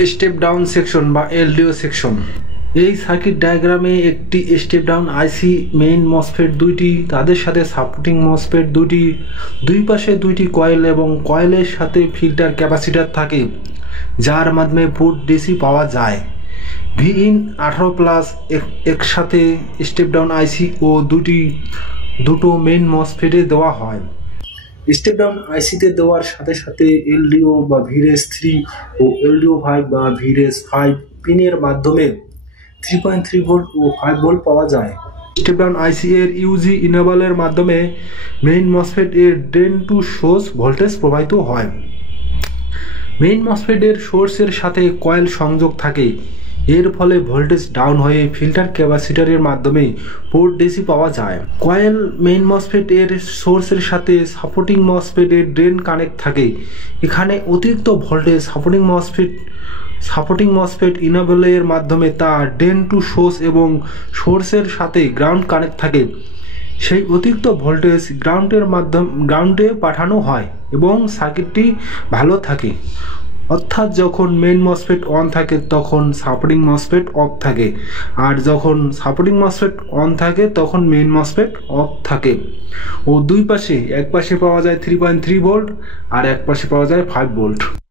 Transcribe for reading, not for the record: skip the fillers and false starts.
Step down section বা LDO section. এই circuit ডায়াগ্রামে একটি স্টেপ ডাউন আইসি মেইন মসফেট দুইটি, তাদের সাথে সাপোর্টিং মসফেট দুইটি, দুই পাশে দুইটি কয়েল এবং কয়েলের সাথে ফিল্টার ক্যাপাসিটার থাকে, যার মাধ্যমে পোর্ট ডিসি পাওয়া যায়। ভিইন 18+ একসাথে স্টেপ ডাউন আইসি ও দুটো মেইন মসফেটে দেওয়া হয়। স্টেপ ডাউন আইসিতে দেওয়ার সাথে সাথে এলডিও বা ভিরেস 3 ও এলডিও 5 বা ভিরেস 5 পিনের মাধ্যমে 3.3 ভোল্ট ও 5 ভোল্ট পাওয়া যায়। স্টেপ ডাউন আইসি এর ইউজি ইনেবলের মাধ্যমে মেইন মসফেট এর ড্রেন টু সোর্স ভোল্টেজ প্রবাহিত হয়। মেইন মসফেটের সোর্সের সাথে কয়েল সংযোগ থাকে, এর ফলে ভোল্টেজ ডাউন হয়ে ফিল্টার ক্যাপাসিটরের মাধ্যমে পোর্ট ডিসি পাওয়া যায়। কয়েল মেইন মসফেট এর সোর্সের সাথে সাপোর্টিং মসফেট এর ড্রেন কানেক্ট থাকে, এখানে অতিরিক্ত ভোল্টেজ সাপোর্টিং মসফেট ইনেবলের মাধ্যমে তা ড্রেন টু সোর্স এবং সোর্সের সাথে গ্রাউন্ড কানেক্ট থাকে, সেই অতিরিক্ত ভোল্টেজ গ্রাউন্ডে পাঠানো হয় এবং সার্কিটটি ভালো থাকে। অর্থাৎ যখন মেইন মসফেট অন থাকে তখন সাপোর্টিং মসফেট অফ থাকে, আর যখন সাপোর্টিং মসফেট অন থাকে তখন মেইন মসফেট অফ থাকে। ও দুই পাশে, এক পাশে পাওয়া যায় 3.3 ভোল্ট আর এক পাশে পাওয়া যায় 5 ভোল্ট।